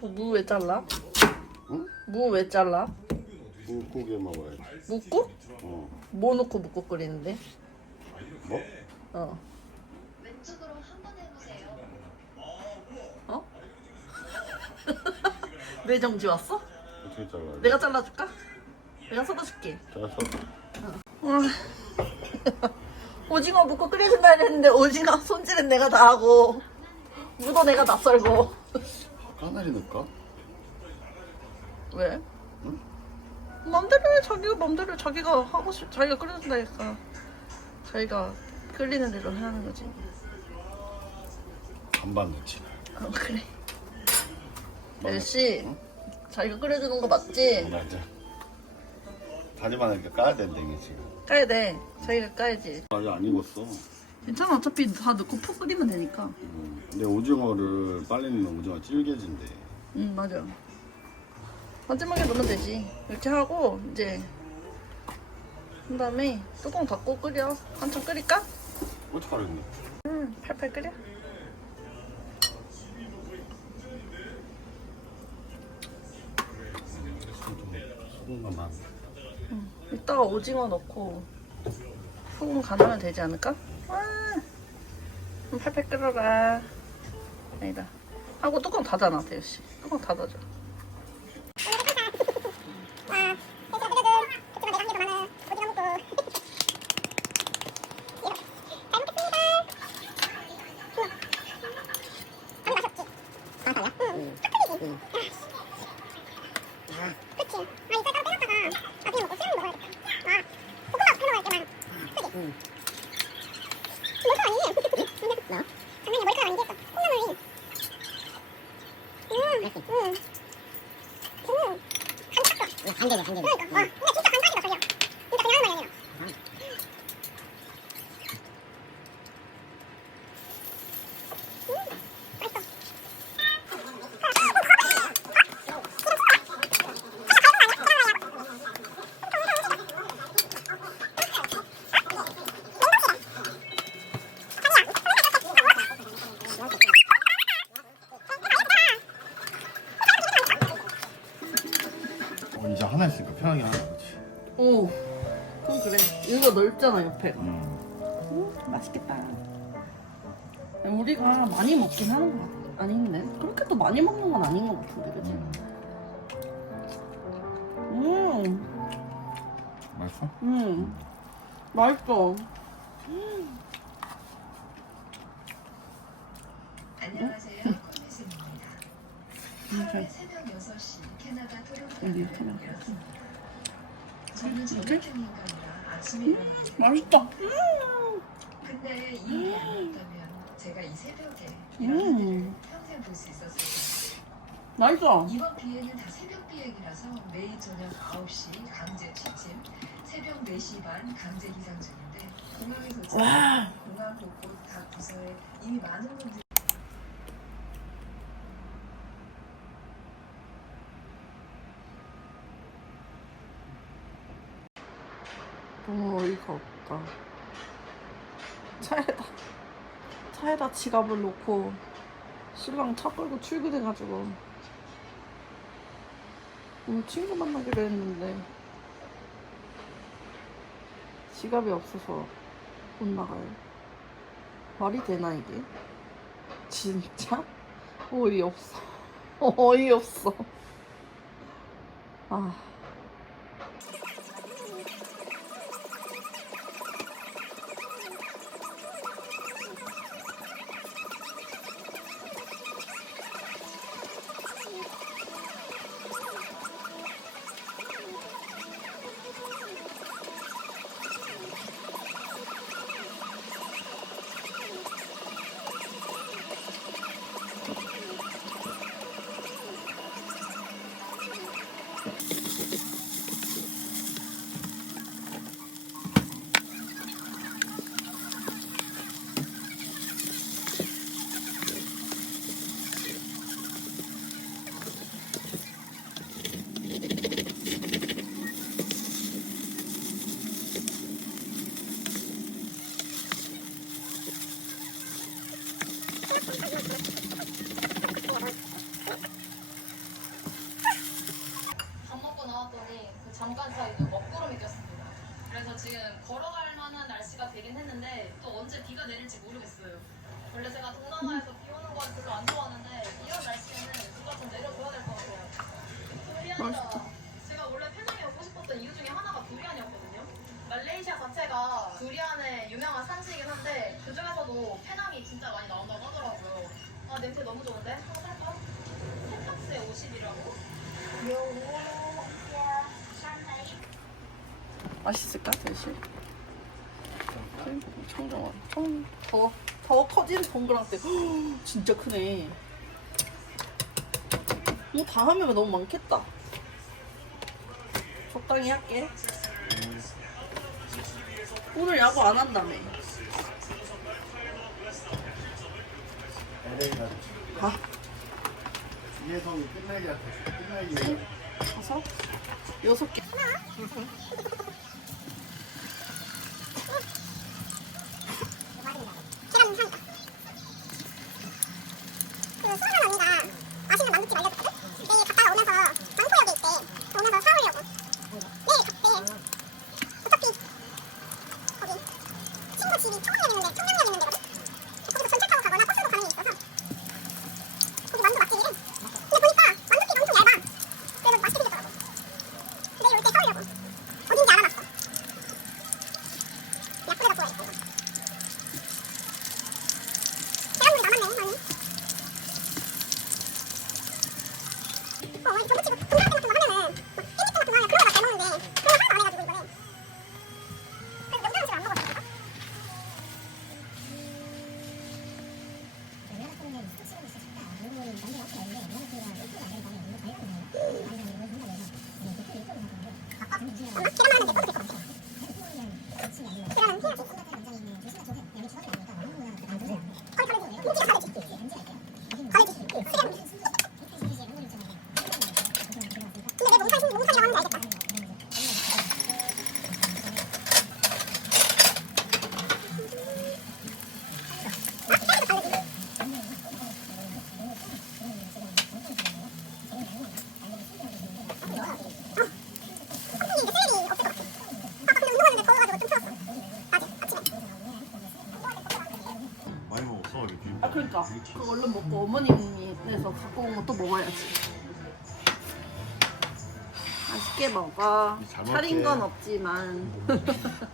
무 왜 잘라? 응? 무 왜 잘라? 물고기 먹어야지. 묵고? 어. 뭐 넣고 묵고 끓이는데? 뭐? 어. 왼쪽으로 한번 해보세요. 어? 내 정지 왔어? 어떻게 잘라야 돼? 내가 잘라줄까? 내가 썰어줄게. 잘랐어? 오징어 묵고 끓여준다 했는데 오징어 손질은 내가 다 하고 무도 내가 다 썰고 까나리 넣을까? 왜? 맘대로 해 자기가 맘대로 해. 자기가 하고 싶 자기가 끓여준다니까 자기가 끓이는 대로 하는 거지 반반 넣지. 어 그래. 열씨 응? 자기가 끓여주는 거 맞지? 맞아. 다리만 이렇게 까야 된다 이게 지금. 까야 돼 자기가 까야지 아직 안 익었어. 괜찮아 어차피 다 넣고 푹 끓이면 되니까 음. 근데 오징어를 빨리 넣으면 오징어 질겨진대. 응 맞아 마지막에 넣으면 되지 이렇게 하고 이제 그 다음에 뚜껑 닫고 끓여 한참 끓일까? 고춧가루 넣네. 응 팔팔 끓여 소금만. 이따가 오징어 넣고 소금 간하면 되지 않을까? 와. 팔팔 끓여라 아니다. 하고 뚜껑 닫아놔 대유씨. 뚜껑 닫아줘 ハンドルハンドル。 편하게 하는 거지. 오 그럼 그래 여기가 넓잖아 옆에가 음. 음, 맛있겠다. 우리가 많이 먹긴 하는 거 같아. 아닌데? 그렇게 또 많이 먹는 건 아닌 것 같은데, 그지? 음, 맛있어? 음, 맛있어. 안녕하세요. 콘미스입니다. 8월 새벽 6시 캐나다 여기 토론토에서 캐나다. 일어났습니다. 일어나는데 맛있다. 근데 이 일이 아니었다면 제가 이 새벽에 음. 일어나는 평생 볼 수 있었을 거예요. 맛있어. 이번 비행은 다 새벽 비행이라서 매일 저녁 9시 강제 취침, 새벽 4시 반 강제 기상 중인데 공항에서. 공항 곳곳 각 부서에 이미 많은 분들이 어이가 없다. 차에다, 차에다 지갑을 놓고 신랑 차 끌고 출근해가지고 오늘 친구 만나기로 했는데 지갑이 없어서 못 나가요. 말이 되나 이게? 진짜? 어이없어. 어이없어. 아. 지금 걸어갈 만한 날씨가 되긴 했는데 또 언제 비가 내릴지 모르겠어요. 원래 제가 동남아에서 비 오는 건 별로 안 좋아하는데 이런 날씨에는 누가 좀 내려줘야 될 것 같아요. 두리안이다. 제가 원래 페낭에 오고 싶었던 이유 중에 하나가 두리안이었거든요. 말레이시아 자체가 두리안의 유명한 산지이긴 한데 그 중에서도 페낭이 진짜 많이 나온다고 하더라고요. 아 냄새 너무 좋은데? 하나 살까? 세 박스에 50이라고? 맛있을까 대신? 청정원. 청, 더, 더 커진 동그랑땡 헉, 진짜 크네. 뭐다 하면 너무 많겠다. 적당히 할게. 오늘 야구 안 한다며. LA가 가 이해성이 끝나기 끝나기. 가서 여섯 개 怎么怎个怎么？ 아 그러니까. 그거 얼른 먹고 어머님에서 갖고 온거또 먹어야지. 맛있게 먹어. 잘 먹게. 차린 건 없지만.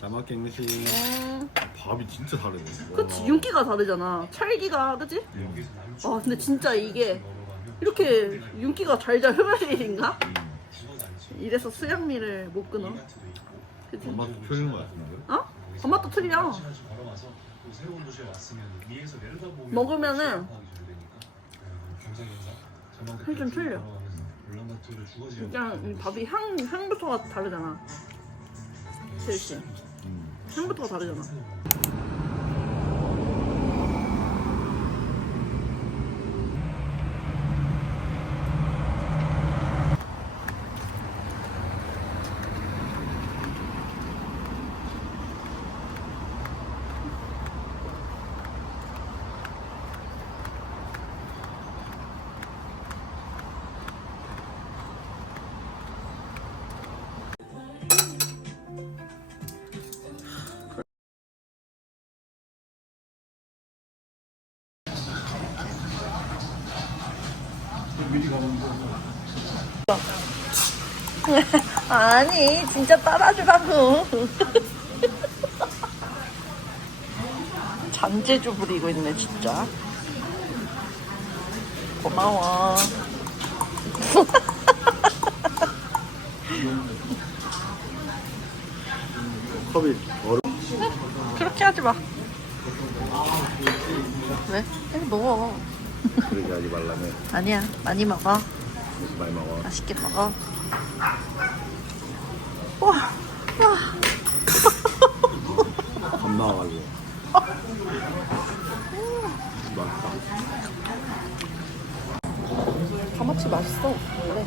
잘 먹게 응시 음, 밥이 진짜 다르네. 그치 윤기가 다르잖아. 찰기가 그치? 음. 아 근데 진짜 이게 이렇게 윤기가 잘잘 흡혈일인가? 이래서 수양미를 못 끊어? 그치? 엄마도 표현인 거 같은데? 어? 엄마도 틀려. 먹으면은 좀 틀려. 그냥 이 밥이 향, 향부터가 다르잖아. 세일씨. 음. 향부터가 다르잖아 아니 진짜 따라주라고. 잔재주 부리고 있네 진짜. 고마워. 컵이 얼음. 그렇게 하지 마. 왜? 계속 먹어. 그러게 하지 말라며. 아니야 많이 먹어 그래서 많이 먹어. 맛있게 먹어. 와, 와. 밥 나와가지고. 맛있다. 가마치 맛있어. 원래.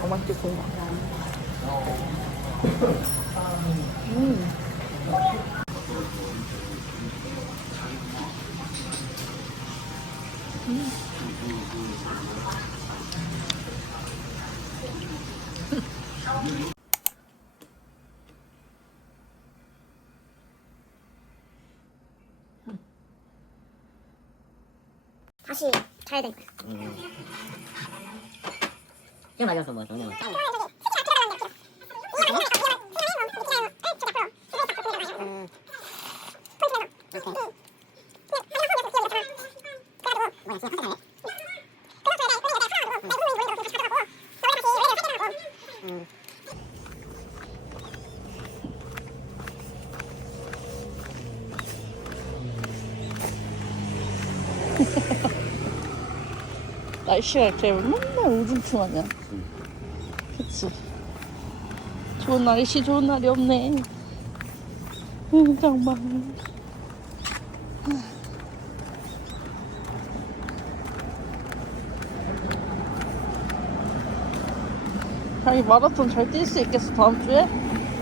가마치 고마 음. 다시 자야 되니까. 지금 맞았어 뭐 정도 날씨가 이렇게 맨날 우중충하냐. 그치? 좋은 날이시 좋은 날이 없네. 응 정말. 자기 마라톤 잘 뛸 수 있겠어 다음 주에?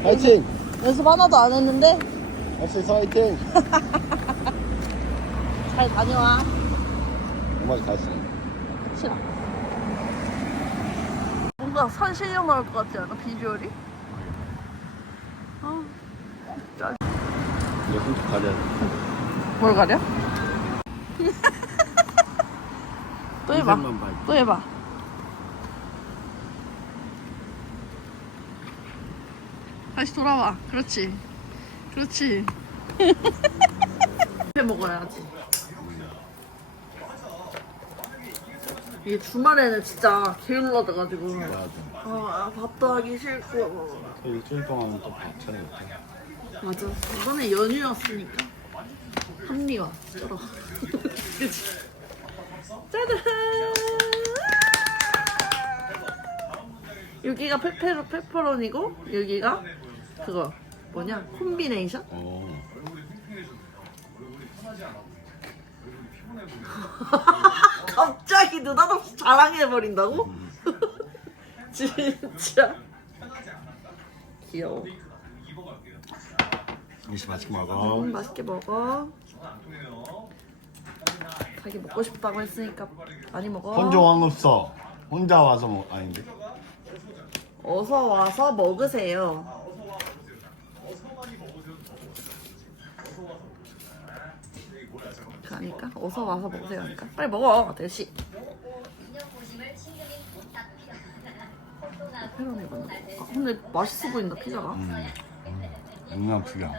화이팅! 연습 하나도 안 했는데? 할 수 있어 화이팅! 잘 다녀와. 엄마 다시 1시간 뭔가 산신령 나올 것 같지 않아? 비주얼이? 어. 짜. 이제 훅 가려. 뭘 가려? 또 해봐. 또 해봐. 다시 돌아와. 그렇지. 그렇지. 먹어야지. 이게 주말에는 진짜 게을러져가지고. 맞아. 아 밥도 하기 싫고. 일주일 동안 또 밥 차려야겠다. 맞아. 이번에 연휴였으니까. 합리화. 쩔어. 그치 짜잔! 여기가 페페로 페퍼론이고 여기가 그거 뭐냐? 콤비네이션? 어. 갑자기 느닷없이 자랑해버린다고? 진짜 귀여워 이씨 맛있게 먹어. 음, 맛있게 먹어 자기 먹고 싶다고 했으니까 많이 먹어 혼자 왕 없어. 혼자 와서 먹 아닌데. 어서 와서 먹으세요 그러니까? 어서 와서 먹으세요 하니까? 빨리 먹어! 대시. 페페로니 맞나? 아, 근데 맛있어 보인다 피자가. 영양 필요.